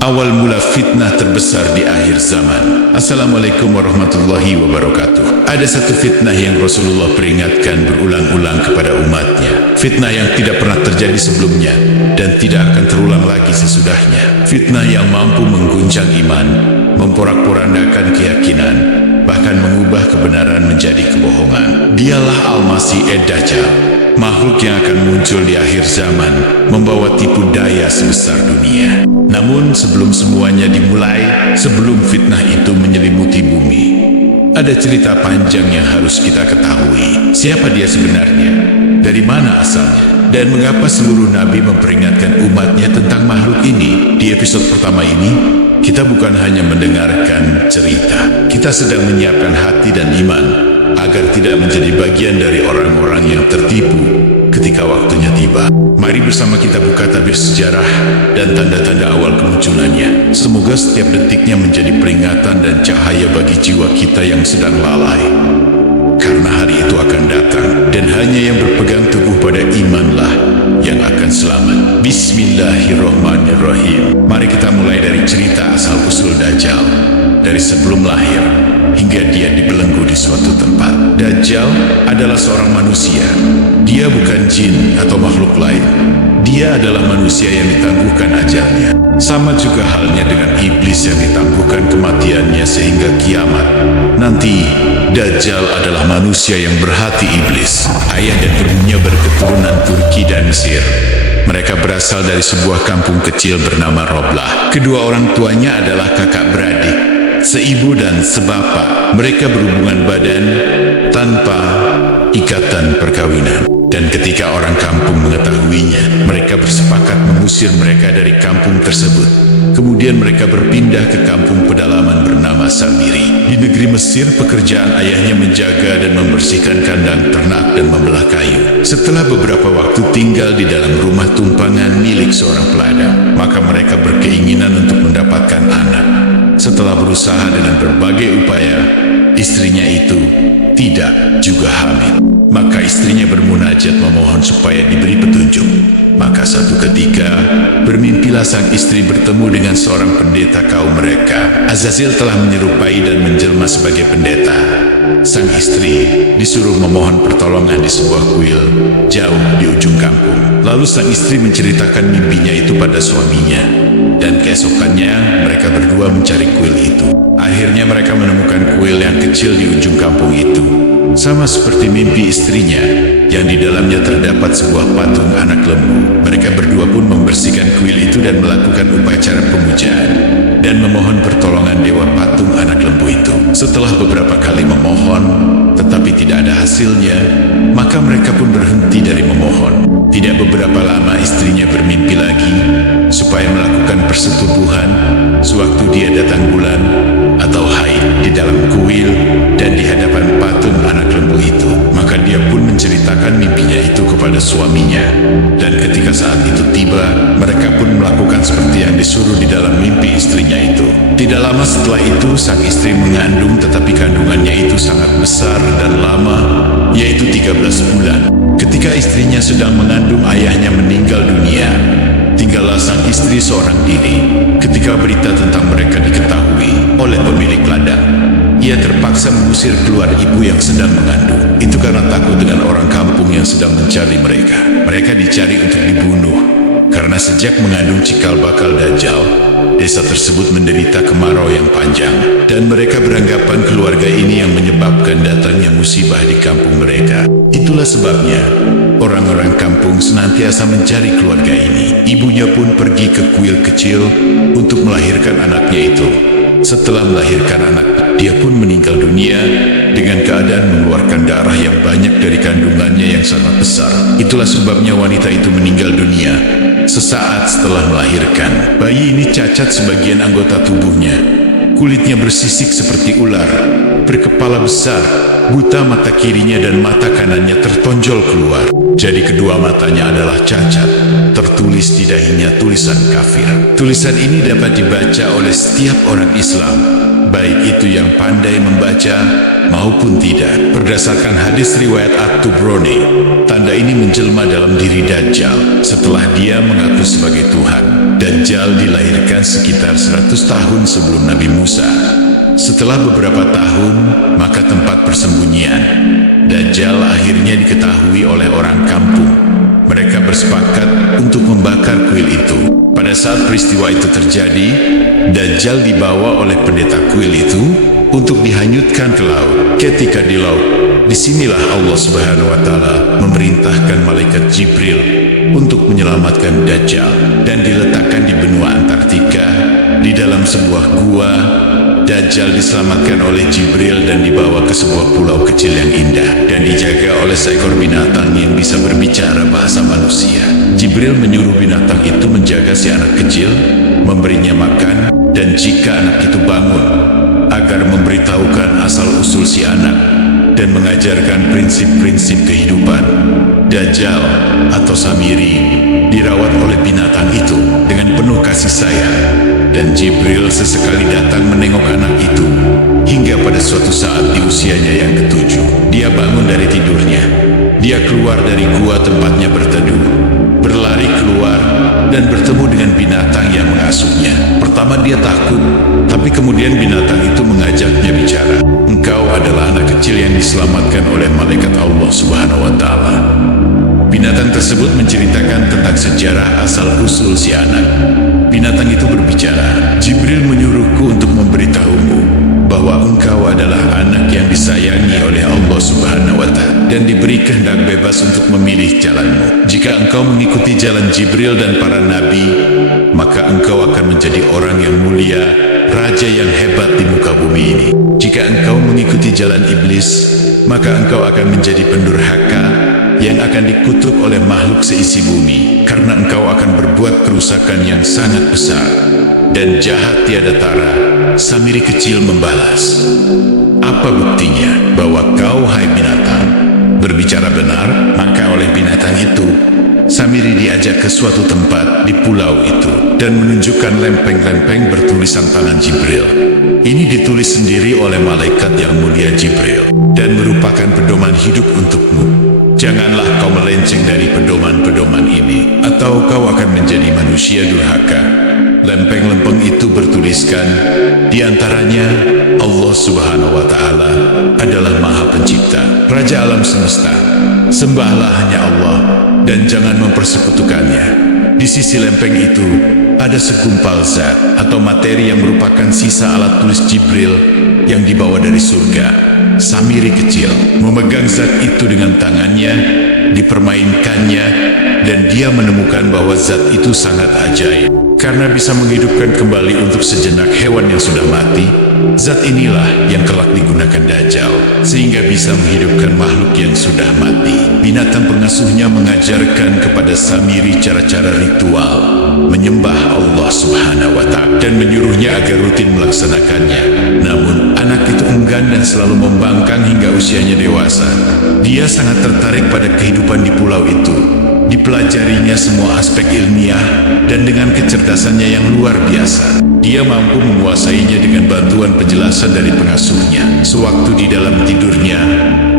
Awal mula fitnah terbesar di akhir zaman. Assalamualaikum warahmatullahi wabarakatuh. Ada satu fitnah yang Rasulullah peringatkan berulang-ulang kepada umatnya. Fitnah yang tidak pernah terjadi sebelumnya dan tidak akan terulang lagi sesudahnya. Fitnah yang mampu mengguncang iman, memporak-porandakan keyakinan, bahkan mengubah kebenaran menjadi kebohongan. Dialah Al-Masih Ad-Dajjal, makhluk yang akan muncul di akhir zaman, membawa tipu daya sebesar dunia. Namun sebelum semuanya dimulai, sebelum fitnah itu menyelimuti bumi, ada cerita panjang yang harus kita ketahui. Siapa dia sebenarnya? Dari mana asalnya? Dan mengapa seluruh nabi memperingatkan umatnya tentang makhluk ini? Di episode pertama ini, kita bukan hanya mendengarkan cerita. Kita sedang menyiapkan hati dan iman agar tidak menjadi bagian dari orang-orang yang tertipu ketika waktunya tiba. Mari bersama kita buka tabir sejarah dan tanda-tanda awal kemunculannya. Semoga setiap detiknya menjadi peringatan dan cahaya bagi jiwa kita yang sedang lalai. Karena hari itu akan datang, dan hanya yang berpegang teguh pada imanlah yang akan selamat. Bismillahirrahmanirrahim. Mari kita mulai dari cerita asal-usul Dajjal. Dari sebelum lahir hingga dia dibelenggu di suatu tempat. Dajjal adalah seorang manusia. Dia bukan jin atau makhluk lain. Dia adalah manusia yang ditangguhkan ajalnya. Sama juga halnya dengan iblis yang ditangguhkan kematiannya sehingga kiamat. Nanti Dajjal adalah manusia yang berhati iblis. Ayah dan ibunya berketurunan Turki dan Mesir. Mereka berasal dari sebuah kampung kecil bernama Roblah. Kedua orang tuanya adalah kakak beradik, seibu dan sebapak. Mereka berhubungan badan tanpa ikatan perkawinan. Dan ketika orang kampung mengetahuinya, mereka bersepakat mengusir mereka dari kampung tersebut. Kemudian mereka berpindah ke kampung pedalaman bernama Samiri. Di negeri Mesir, pekerjaan ayahnya menjaga dan membersihkan kandang ternak dan membelah kayu. Setelah beberapa waktu tinggal di dalam rumah tumpangan milik seorang peladang, maka mereka berkeinginan untuk mendapatkan anak. Setelah berusaha dengan berbagai upaya, istrinya itu tidak juga hamil. Maka istrinya bermunajat memohon supaya diberi petunjuk. Maka satu ketika, bermimpilah sang istri bertemu dengan seorang pendeta kaum mereka. Azazil telah menyerupai dan menjelma sebagai pendeta. Sang istri disuruh memohon pertolongan di sebuah kuil jauh di ujung kampung. Lalu sang istri menceritakan mimpinya itu pada suaminya. Dan keesokannya mereka berdua mencari kuil itu. Akhirnya mereka menemukan kuil yang kecil di ujung kampung itu. Sama seperti mimpi istrinya, yang di dalamnya terdapat sebuah patung anak lembu. Mereka berdua pun membersihkan kuil itu dan melakukan upacara pemujaan dan memohon pertolongan dewa patung anak lembu itu. Setelah beberapa kali memohon, tetapi tidak ada hasilnya, maka mereka pun berhenti dari memohon. Tidak beberapa lama istrinya bermimpi lagi supaya melakukan persetubuhan sewaktu dia datang bulan atau haid di dalam kuil dan di hadapan patung anak lembu itu. Maka dia pun menceritakan mimpinya itu kepada suaminya. Dan ketika saat itu tiba, mereka pun melakukan seperti yang disuruh di dalam mimpi istrinya itu. Tidak lama setelah itu, sang istri mengandung, tetapi kandungannya itu sangat besar dan lama, yaitu 13 bulan. Ketika istrinya sedang mengandung, ayahnya meninggal dunia. Tinggallah sang istri seorang diri. Ketika berita tentang mereka diketahui oleh pemilik ladang, ia terpaksa mengusir keluar ibu yang sedang mengandung. Itu karena takut dengan orang kampung yang sedang mencari mereka. Mereka dicari untuk dibunuh, karena sejak mengandung cikal bakal Dajjal, desa tersebut menderita kemarau yang panjang. Dan mereka beranggapan keluarga ini yang menyebabkan datangnya musibah di kampung mereka. Itulah sebabnya orang-orang kampung senantiasa mencari keluarga ini. Ibunya pun pergi ke kuil kecil untuk melahirkan anaknya itu. Setelah melahirkan anak, dia pun meninggal dunia dengan keadaan mengeluarkan darah yang banyak dari kandungannya yang sangat besar. Itulah sebabnya wanita itu meninggal dunia sesaat setelah melahirkan. Bayi ini cacat sebagian anggota tubuhnya. Kulitnya bersisik seperti ular, berkepala besar, buta mata kirinya dan mata kanannya tertonjol keluar. Jadi kedua matanya adalah cacat. Tertulis di dahinya tulisan kafir. Tulisan ini dapat dibaca oleh setiap orang Islam, baik itu yang pandai membaca maupun tidak. Berdasarkan hadis riwayat At-Tabrani, tanda ini menjelma dalam diri Dajjal setelah dia mengaku sebagai Tuhan. Dajjal dilahirkan sekitar 100 tahun sebelum Nabi Musa. Setelah beberapa tahun, maka tempat persembunyian Dajjal akhirnya diketahui oleh orang kampung. Mereka bersepakat untuk membakar kuil itu. Pada saat peristiwa itu terjadi, Dajjal dibawa oleh pendeta kuil itu untuk dihanyutkan ke laut. Ketika di laut, disinilah Allah Subhanahu wa Ta'ala memerintahkan malaikat Jibril untuk menyelamatkan Dajjal dan diletakkan di benua Antartika di dalam sebuah gua. Dajjal diselamatkan oleh Jibril dan dibawa ke sebuah pulau kecil yang indah dan dijaga oleh seekor binatang yang bisa berbicara bahasa manusia. Jibril menyuruh binatang itu menjaga si anak kecil, memberinya makan, dan jika anak itu bangun, agar memberitahukan asal-usul si anak dan mengajarkan prinsip-prinsip kehidupan. Dajjal atau Samiri dirawat oleh binatang itu dengan penuh kasih sayang, dan Jibril sesekali datang menengok anak itu hingga pada suatu saat di usianya yang ke-7 dia bangun dari tidurnya. Dia keluar dari gua tempatnya berteduh, berlari keluar dan bertemu dengan binatang yang mengasuhnya. Pertama dia takut, tapi kemudian binatang itu mengajaknya bicara. Engkau adalah anak kecil yang diselamatkan oleh malaikat Allah Subhanahu wa Ta'ala. Binatang tersebut menceritakan tentang sejarah asal-usul si anak. Binatang itu berbicara, Jibril menyuruhku untuk memberitahumu bahwa engkau adalah anak yang disayangi oleh Allah Subhanahu wa Ta'ala dan diberi kehendak bebas untuk memilih jalanmu. Jika engkau mengikuti jalan Jibril dan para nabi, maka engkau akan menjadi orang yang mulia, raja yang hebat di muka bumi ini. Jika engkau mengikuti jalan iblis, maka engkau akan menjadi pendurhaka yang akan dikutuk oleh makhluk seisi bumi, karena engkau akan berbuat kerusakan yang sangat besar dan jahat tiada tara. Samiri kecil membalas, apa buktinya bahwa kau, hai binatang, berbicara benar? Maka oleh binatang itu, Samiri diajak ke suatu tempat di pulau itu dan menunjukkan lempeng-lempeng bertulisan tangan Jibril. Ini ditulis sendiri oleh malaikat yang mulia Jibril dan merupakan pedoman hidup untukmu. Janganlah kau melenceng dari pedoman-pedoman ini, atau kau akan menjadi manusia durhaka. Lempeng-lempeng itu bertuliskan, di antaranya Allah Subhanahu wa Ta'ala adalah Maha Pencipta, Raja alam semesta. Sembahlah hanya Allah dan jangan mempersekutukannya. Di sisi lempeng itu ada segumpal zat atau materi yang merupakan sisa alat tulis Jibril yang dibawa dari surga. Samiri kecil memegang zat itu dengan tangannya, dipermainkannya, dan dia menemukan bahwa zat itu sangat ajaib. Karena bisa menghidupkan kembali untuk sejenak hewan yang sudah mati, zat inilah yang kelak digunakan Dajjal, sehingga bisa menghidupkan makhluk yang sudah mati. Binatang pengasuhnya mengajarkan kepada Samiri cara-cara ritual, menyembah Allah Subhanahu wa Ta'ala, dan menyuruhnya agar rutin melaksanakannya. Namun, anak itu enggan dan selalu membangkang hingga usianya dewasa. Dia sangat tertarik pada kehidupan di pulau itu. Dipelajarinya semua aspek ilmiah dan dengan kecerdasannya yang luar biasa. Dia mampu menguasainya dengan bantuan penjelasan dari pengasuhnya. Sewaktu di dalam tidurnya,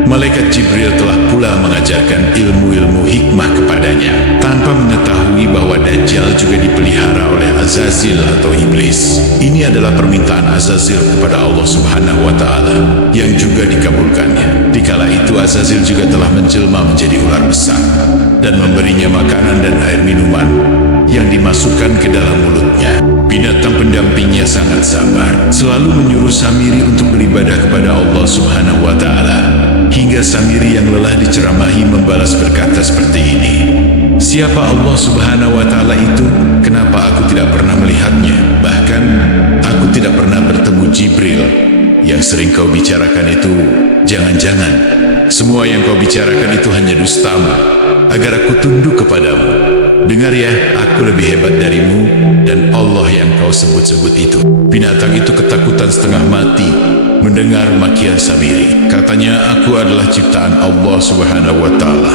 malaikat Jibril telah pula mengajarkan ilmu-ilmu hikmah kepadanya, tanpa mengetahui bahwa Dajjal juga dipelihara oleh Azazil atau iblis. Ini adalah permintaan Azazil kepada Allah Subhanahu wa Ta'ala yang juga dikabulkannya. Dikala itu Azazil juga telah menjelma menjadi ular besar dan memberinya makanan dan air minuman yang dimasukkan ke dalam mulutnya. Binatang pendampingnya sangat sabar, selalu menyuruh Samiri untuk beribadah kepada Allah Subhanahu wa Ta'ala, hingga Samiri yang lelah diceramahi membalas berkata seperti ini, siapa Allah Subhanahu wa Ta'ala itu? Kenapa aku tidak pernah melihatnya? Bahkan aku tidak pernah bertemu Jibril. Yang sering kau bicarakan itu, jangan-jangan semua yang kau bicarakan itu hanya dustamu, agar aku tunduk kepadamu. Dengar ya, aku lebih hebat darimu dan Allah yang kau sebut-sebut itu. Binatang itu ketakutan setengah mati mendengar makian Samiri. Katanya, aku adalah ciptaan Allah Subhanahu wa Ta'ala,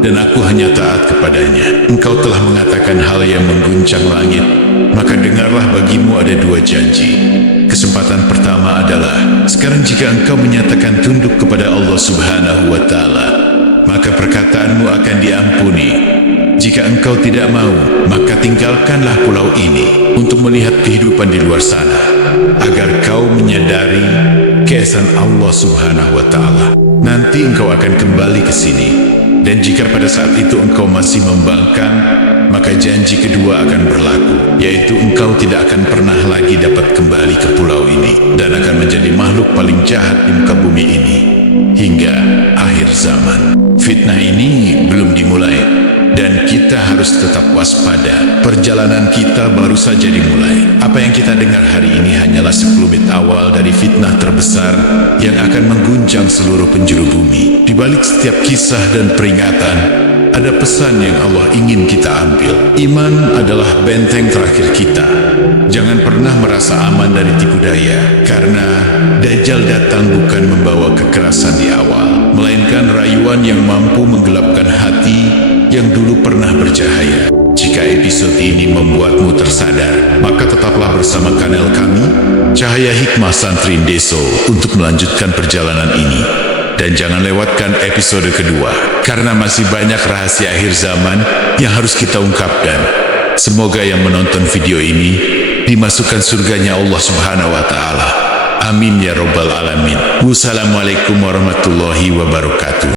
dan aku hanya taat kepadanya. Engkau telah mengatakan hal yang mengguncang langit, maka dengarlah, bagimu ada dua janji. Kesempatan pertama adalah, sekarang jika engkau menyatakan tunduk kepada Allah Subhanahu wa Ta'ala, maka perkataanmu akan diampuni. Jika engkau tidak mau, maka tinggalkanlah pulau ini untuk melihat kehidupan di luar sana, agar kau menyadari keesaan Allah Subhanahu wa Ta'ala. Nanti engkau akan kembali ke sini, dan jika pada saat itu engkau masih membangkang, maka janji kedua akan berlaku, yaitu engkau tidak akan pernah lagi dapat kembali ke pulau ini, dan akan menjadi makhluk paling jahat di muka bumi ini hingga akhir zaman. Fitnah ini belum dimulai, dan kita harus tetap waspada. Perjalanan kita baru saja dimulai. Apa yang kita dengar hari ini hanyalah sekelumit awal dari fitnah terbesar yang akan mengguncang seluruh penjuru bumi. Di balik setiap kisah dan peringatan, ada pesan yang Allah ingin kita ambil. Iman adalah benteng terakhir kita. Jangan pernah merasa aman dari tipu daya, karena Dajjal datang bukan membawa kekerasan di awal, melainkan rayuan yang mampu menggelapkan hati yang dulu pernah bercahaya. Jika episode ini membuatmu tersadar, maka tetaplah bersama kanal kami, Cahaya Hikmah Santri Deso, untuk melanjutkan perjalanan ini. Dan jangan lewatkan episode kedua, karena masih banyak rahasia akhir zaman yang harus kita ungkapkan. Semoga yang menonton video ini dimasukkan surganya Allah Subhanahu wa Ta'ala. Amin ya Rabbal Alamin. Wassalamualaikum warahmatullahi wabarakatuh.